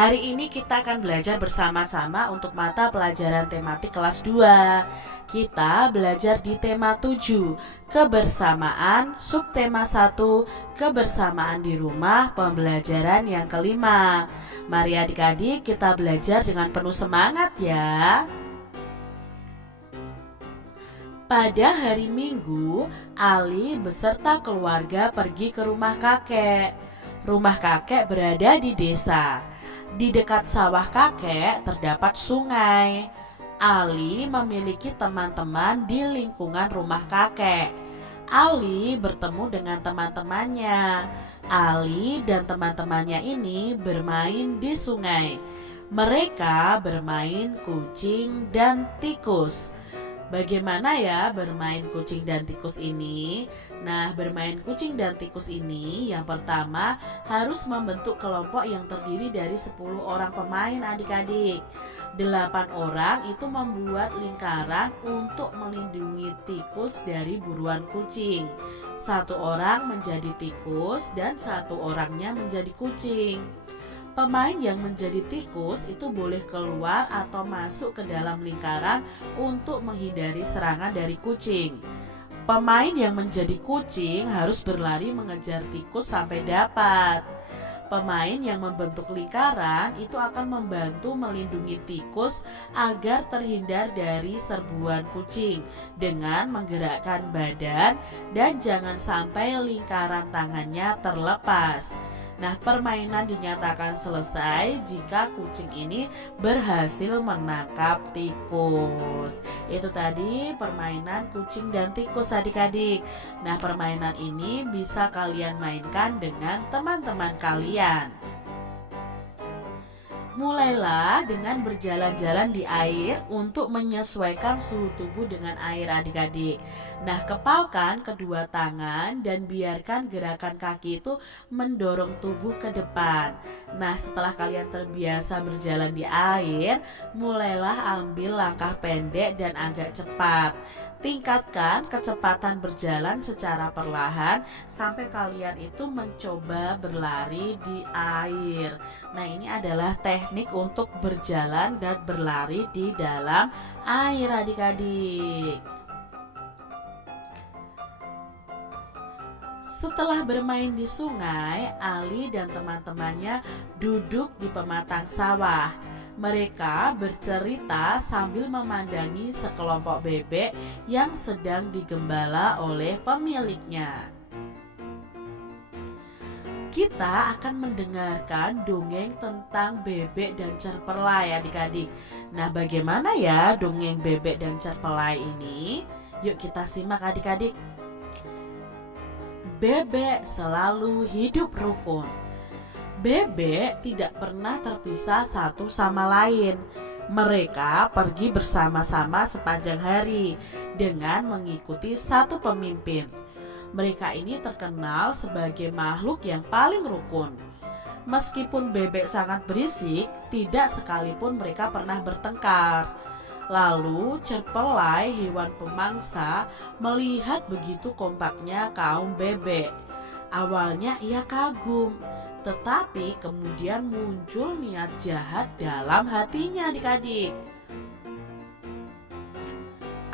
Hari ini kita akan belajar bersama-sama untuk mata pelajaran tematik kelas 2. Kita belajar di tema 7, kebersamaan, subtema 1, kebersamaan di rumah, pembelajaran yang kelima. Mari adik-adik kita belajar dengan penuh semangat ya. Pada hari Minggu, Ali beserta keluarga pergi ke rumah kakek. Rumah kakek berada di desa. Di dekat sawah kakek terdapat sungai. Ali memiliki teman-teman di lingkungan rumah kakek. Ali bertemu dengan teman-temannya. Ali dan teman-temannya ini bermain di sungai. Mereka bermain kucing dan tikus. Bagaimana ya bermain kucing dan tikus ini? Nah, bermain kucing dan tikus ini yang pertama harus membentuk kelompok yang terdiri dari 10 orang pemain adik-adik. 8 orang itu membuat lingkaran untuk melindungi tikus dari buruan kucing. 1 orang menjadi tikus dan 1 orangnya menjadi kucing. Pemain yang menjadi tikus itu boleh keluar atau masuk ke dalam lingkaran untuk menghindari serangan dari kucing. Pemain yang menjadi kucing harus berlari mengejar tikus sampai dapat. Pemain yang membentuk lingkaran itu akan membantu melindungi tikus agar terhindar dari serbuan kucing dengan menggerakkan badan dan jangan sampai lingkaran tangannya terlepas. Nah, permainan dinyatakan selesai jika kucing ini berhasil menangkap tikus. Itu tadi permainan kucing dan tikus adik-adik. Nah, permainan ini bisa kalian mainkan dengan teman-teman kalian. Mulailah dengan berjalan-jalan di air untuk menyesuaikan suhu tubuh dengan air adik-adik. Nah, kepalkan kedua tangan dan biarkan gerakan kaki itu mendorong tubuh ke depan. Nah, setelah kalian terbiasa berjalan di air, mulailah ambil langkah pendek dan agak cepat. Tingkatkan kecepatan berjalan secara perlahan sampai kalian itu mencoba berlari di air. Nah, ini adalah teknik untuk berjalan dan berlari di dalam air adik-adik. Setelah bermain di sungai, Ali dan teman-temannya duduk di pematang sawah. Mereka bercerita sambil memandangi sekelompok bebek yang sedang digembala oleh pemiliknya. Kita akan mendengarkan dongeng tentang bebek dan cerpelai adik-adik. Nah, bagaimana ya dongeng bebek dan cerpelai ini? Yuk kita simak adik-adik. Bebek selalu hidup rukun. Bebek tidak pernah terpisah satu sama lain. Mereka pergi bersama-sama sepanjang hari dengan mengikuti satu pemimpin. Mereka ini terkenal sebagai makhluk yang paling rukun. Meskipun bebek sangat berisik, tidak sekalipun mereka pernah bertengkar. Lalu cerpelai hewan pemangsa melihat begitu kompaknya kaum bebek. Awalnya ia kagum, tetapi kemudian muncul niat jahat dalam hatinya adik-adik.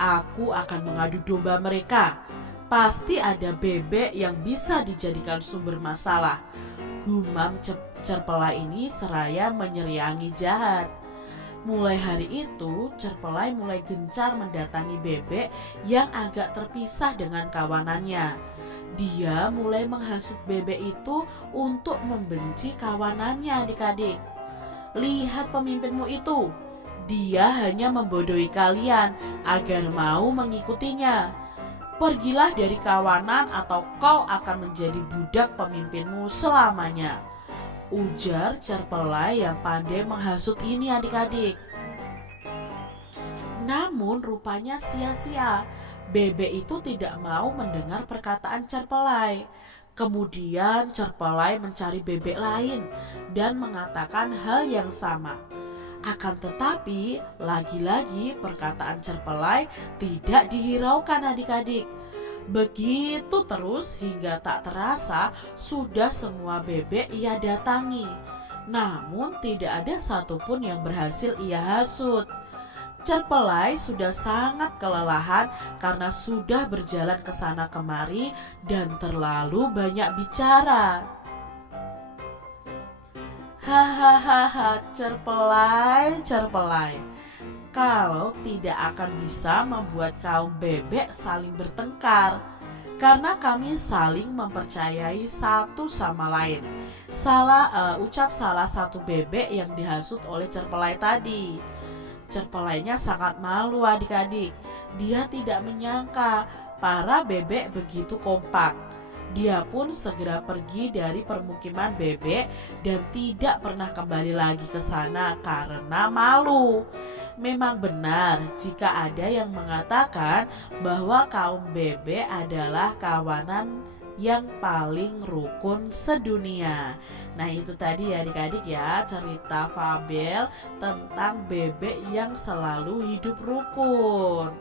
Aku akan mengadu domba mereka. Pasti ada bebek yang bisa dijadikan sumber masalah. Gumam cerpelai ini seraya menyeriangi jahat. Mulai hari itu, cerpelai mulai gencar mendatangi bebek yang agak terpisah dengan kawanannya. Dia mulai menghasut bebek itu untuk membenci kawanannya adik-adik. Lihat pemimpinmu itu. Dia hanya membodohi kalian agar mau mengikutinya. Pergilah dari kawanan atau kau akan menjadi budak pemimpinmu selamanya. Ujar cerpelai yang pandai menghasut ini adik-adik. Namun rupanya sia-sia. Bebek itu tidak mau mendengar perkataan cerpelai. Kemudian cerpelai mencari bebek lain dan mengatakan hal yang sama. Akan tetapi, lagi-lagi perkataan cerpelai tidak dihiraukan adik-adik. Begitu terus hingga tak terasa sudah semua bebek ia datangi. Namun tidak ada satupun yang berhasil ia hasut. Cerpelai sudah sangat kelelahan karena sudah berjalan ke sana kemari dan terlalu banyak bicara. Hahaha, cerpelai, cerpelai. Kau tidak akan bisa membuat kaum bebek saling bertengkar karena kami saling mempercayai satu sama lain. Ucap salah satu bebek yang dihasut oleh cerpelai tadi. Cerpelainya sangat malu adik-adik. Dia tidak menyangka para bebek begitu kompak. Dia pun segera pergi dari permukiman bebek dan tidak pernah kembali lagi ke sana karena malu. Memang benar jika ada yang mengatakan bahwa kaum bebek adalah kawanan yang paling rukun sedunia. Nah, itu tadi ya adik-adik ya, cerita fabel tentang bebek yang selalu hidup rukun.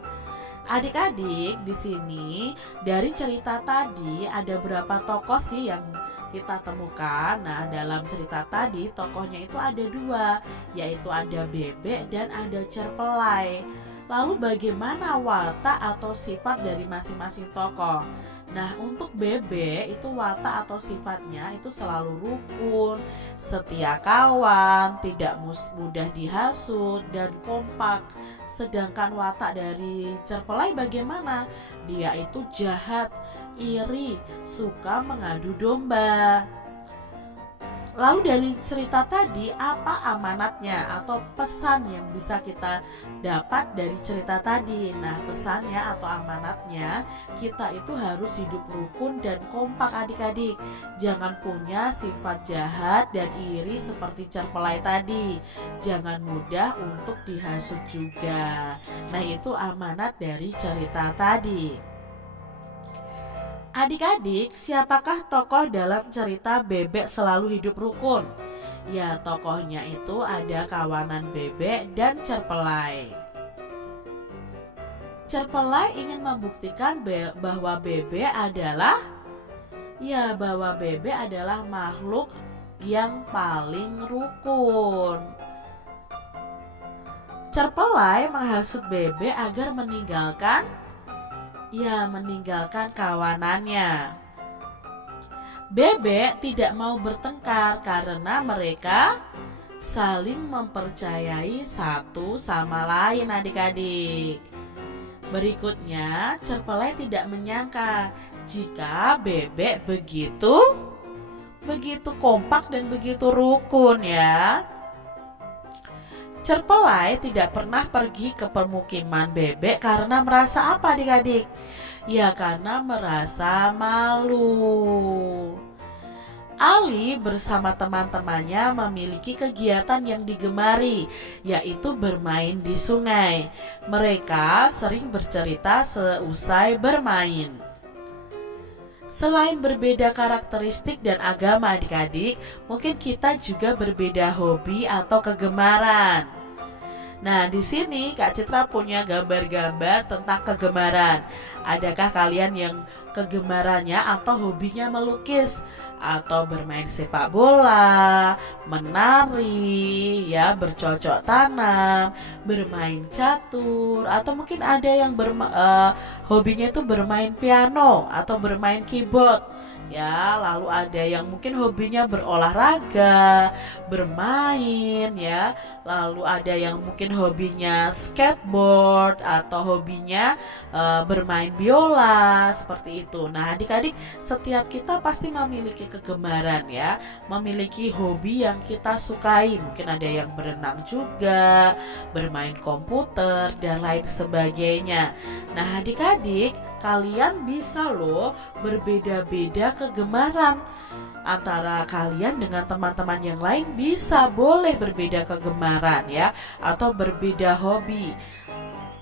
Adik-adik, di sini dari cerita tadi ada berapa tokoh sih yang kita temukan? Nah, dalam cerita tadi tokohnya itu ada dua, yaitu ada bebek dan ada cerpelai. Lalu bagaimana watak atau sifat dari masing-masing tokoh? Nah, untuk bebek itu watak atau sifatnya itu selalu rukun, setia kawan, tidak mudah dihasut, dan kompak. Sedangkan watak dari cerpelai bagaimana? Dia itu jahat, iri, suka mengadu domba. Lalu dari cerita tadi, apa amanatnya atau pesan yang bisa kita dapat dari cerita tadi? Nah, pesannya atau amanatnya, kita itu harus hidup rukun dan kompak adik-adik. Jangan punya sifat jahat dan iri seperti cerpelai tadi. Jangan mudah untuk dihasut juga. Nah, itu amanat dari cerita tadi. Adik-adik, siapakah tokoh dalam cerita bebek selalu hidup rukun? Ya, tokohnya itu ada kawanan bebek dan cerpelai. Cerpelai ingin membuktikan bahwa bebek adalah makhluk yang paling rukun. Cerpelai menghasut bebek agar meninggalkan kawanannya. Bebek tidak mau bertengkar karena mereka saling mempercayai satu sama lain adik-adik. Berikutnya, cerpelai tidak menyangka jika bebek begitu kompak dan begitu rukun ya. Cerpelai tidak pernah pergi ke permukiman bebek karena merasa apa adik-adik? Ya, karena merasa malu. Ali bersama teman-temannya memiliki kegiatan yang digemari, yaitu bermain di sungai. Mereka sering bercerita seusai bermain. Selain berbeda karakteristik dan agama adik-adik, mungkin kita juga berbeda hobi atau kegemaran. Nah, di sini Kak Citra punya gambar-gambar tentang kegemaran. Adakah kalian yang kegemarannya atau hobinya melukis atau bermain sepak bola, menari, ya, bercocok tanam, bermain catur, atau mungkin ada yang hobinya itu bermain piano atau bermain keyboard. Ya, lalu ada yang mungkin hobinya berolahraga, bermain ya. Lalu ada yang mungkin hobinya skateboard atau hobinya bermain biola, seperti itu. Nah, adik-adik, setiap kita pasti memiliki kegemaran ya, memiliki hobi yang kita sukai. Mungkin ada yang berenang juga, bermain komputer dan lain sebagainya. Nah, adik-adik, kalian bisa loh berbeda-beda kegemaran. Antara kalian dengan teman-teman yang lain boleh berbeda kegemaran ya, atau berbeda hobi.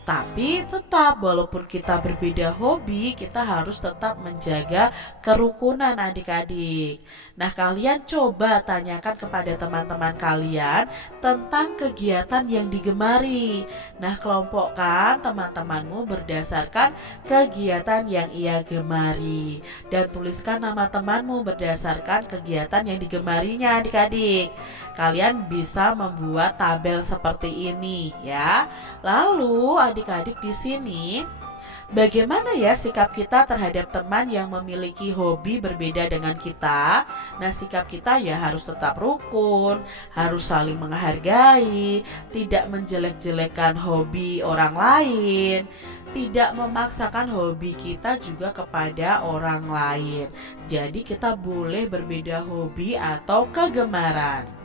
Tapi tetap walaupun kita berbeda hobi, kita harus tetap menjaga kerukunan adik-adik. Nah, kalian coba tanyakan kepada teman-teman kalian tentang kegiatan yang digemari. Nah, kelompokkan teman-temanmu berdasarkan kegiatan yang ia gemari dan tuliskan nama temanmu berdasarkan kegiatan yang digemarinya adik-adik. Kalian bisa membuat tabel seperti ini ya. Lalu adik-adik di sini bagaimana ya sikap kita terhadap teman yang memiliki hobi berbeda dengan kita? Nah, sikap kita ya harus tetap rukun, harus saling menghargai, tidak menjelek-jelekan hobi orang lain, tidak memaksakan hobi kita juga kepada orang lain. Jadi kita boleh berbeda hobi atau kegemaran.